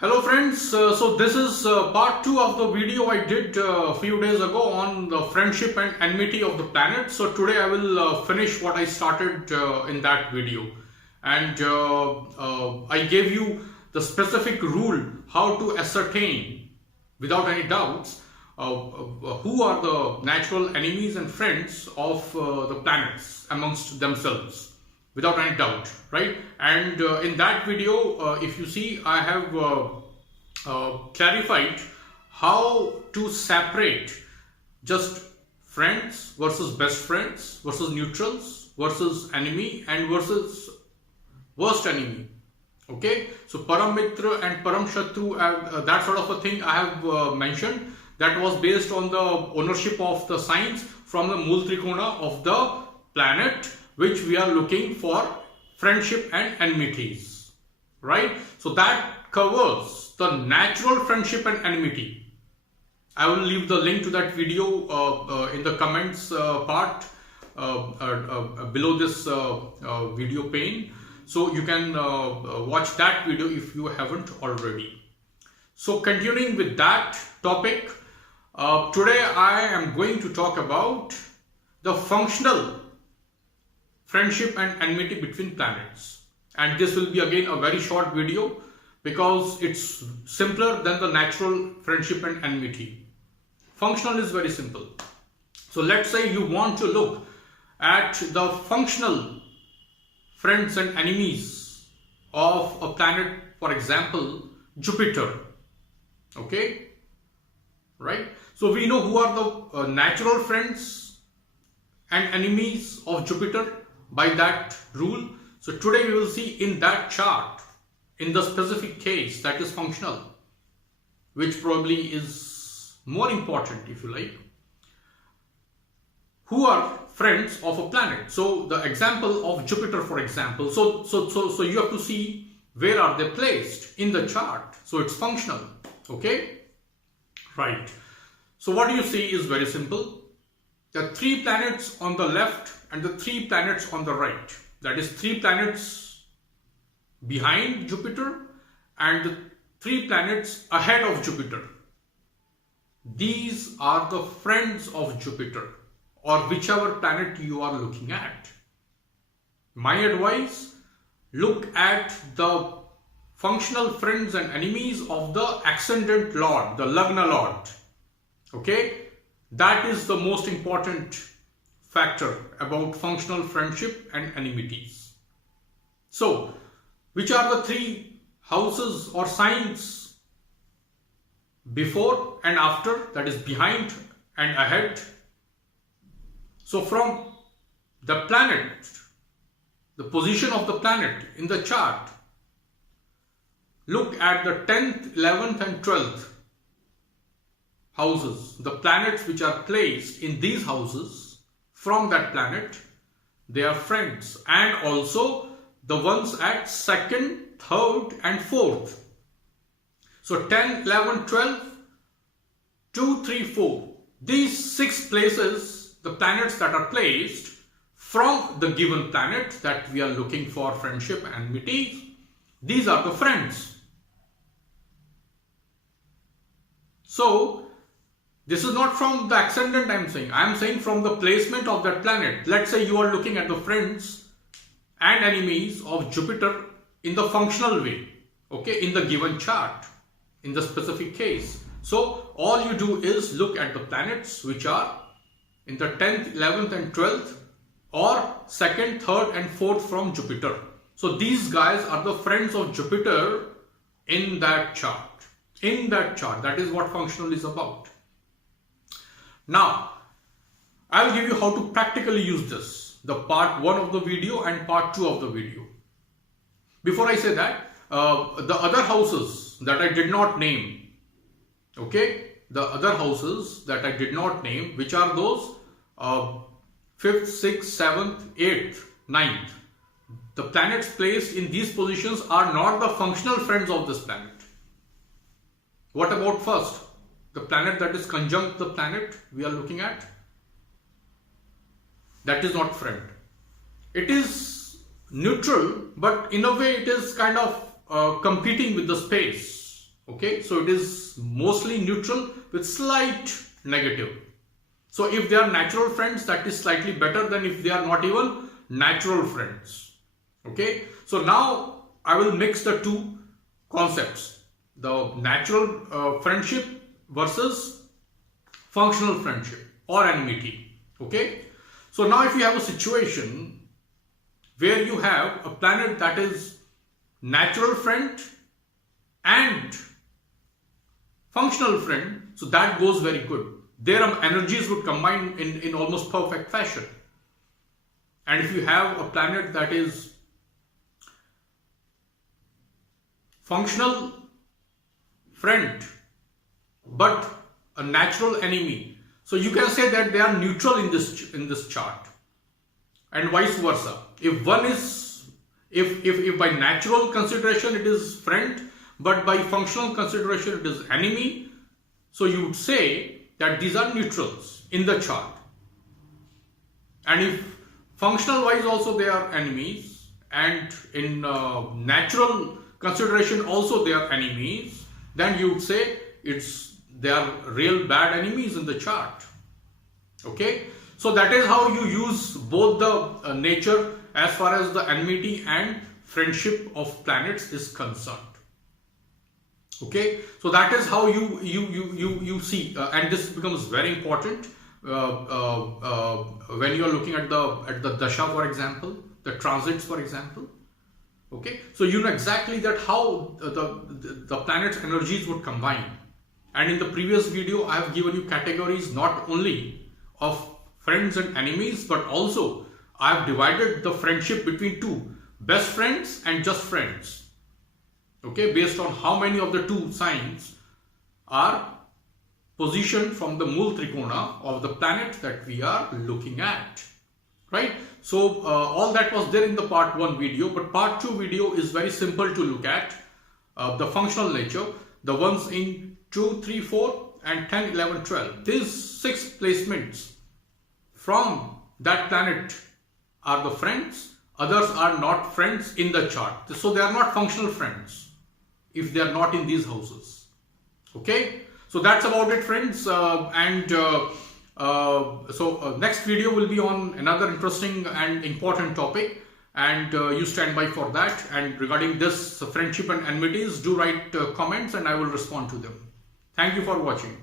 Hello friends, so this is part 2 of the video I did a few days ago on the friendship and enmity of the planet. So today I will finish what I started in that video, and I gave you the specific rule how to ascertain without any doubts who are the natural enemies and friends of the planets amongst themselves, without any doubt, right? And in that video, if you see, I have clarified how to separate just friends versus best friends versus neutrals versus enemy and versus worst enemy. Okay, so Param Mitra and Param Shatru, that sort of a thing I have mentioned. That was based on the ownership of the signs from the Mool Trikona of the planet, which we are looking for friendship and enmities, right? So that covers the natural friendship and enmity. I will leave the link to that video in the comments part below this video pane, so you can watch that video if you haven't already. So continuing with that topic, today I am going to talk about the functional friendship and enmity between planets, and this will be again a very short video because it's simpler than the natural friendship and enmity. Functional is very simple. So let's say you want to look at the functional friends and enemies of a planet, for example Jupiter. Okay, right? So we know who are the natural friends and enemies of Jupiter by that rule. So today we will see in that chart, in the specific case that is functional, which probably is more important if you like, who are friends of a planet. So the example of Jupiter, for example, so you have to see where are they placed in the chart, so it's functional. Okay, right? So what you see is very simple. There are 3 planets on the left and the 3 planets on the right. That is 3 planets behind Jupiter and the 3 planets ahead of Jupiter. These are the friends of Jupiter, or whichever planet you are looking at. My advice, look at the functional friends and enemies of the ascendant lord, the Lagna lord. Okay, that is the most important factor about functional friendship and enmities. So, which are the 3 houses or signs before and after, that is behind and ahead? So from the planet, the position of the planet in the chart, look at the 10th, 11th and 12th houses. The planets which are placed in these houses from that planet, they are friends, and also the ones at 2nd, 3rd and 4th. So 10, 11, 12, 2, 3, 4. These 6 places, the planets that are placed from the given planet that we are looking for friendship and enmity, these are the friends. So this is not from the ascendant I am saying from the placement of that planet. Let's say you are looking at the friends and enemies of Jupiter in the functional way, okay, in the given chart, in the specific case. So all you do is look at the planets which are in the 10th, 11th and 12th, or 2nd, 3rd and 4th from Jupiter. So these guys are the friends of Jupiter in that chart. In that chart, that is what functional is about. Now, I will give you how to practically use this, the part 1 of the video and part 2 of the video. Before I say that, the other houses that I did not name, okay, the other houses that I did not name, which are those 5th, 6th, 7th, 8th, 9th. The planets placed in these positions are not the functional friends of this planet. What about first? The planet that is conjunct the planet we are looking at, that is not friend. It is neutral, but in a way it is kind of competing with the space. Okay, so it is mostly neutral with slight negative. So if they are natural friends, that is slightly better than if they are not even natural friends. Okay, so now I will mix the two concepts, the natural friendship versus functional friendship or enmity. Okay, so now if you have a situation where you have a planet that is natural friend and functional friend, so that goes very good. Their energies would combine in almost perfect fashion. And if you have a planet that is functional friend but a natural enemy, so you can say that they are neutral in this chart, and vice versa. If one is, if by natural consideration it is friend, but by functional consideration it is enemy, so you would say that these are neutrals in the chart. And if functional wise also they are enemies, and in natural consideration also they are enemies, then you would say they are real bad enemies in the chart. Okay, so that is how you use both the nature as far as the enmity and friendship of planets is concerned. Okay, so that is how you see, and this becomes very important when you are looking at the dasha, for example, the transits, for example. Okay, so you know exactly that how the planet's energies would combine. And in the previous video, I have given you categories not only of friends and enemies, but also I have divided the friendship between two, best friends and just friends. Okay, based on how many of the two signs are positioned from the Mool Trikona of the planet that we are looking at, right? So all that was there in the part 1 video, but part 2 video is very simple to look at, the functional nature, the ones in 2, 3, 4 and 10, 11, 12. These 6 placements from that planet are the friends, others are not friends in the chart. So they are not functional friends if they are not in these houses. Okay, so that's about it, friends. Next video will be on another interesting and important topic, and you stand by for that. And regarding this friendship and enmities, do write comments and I will respond to them. Thank you for watching.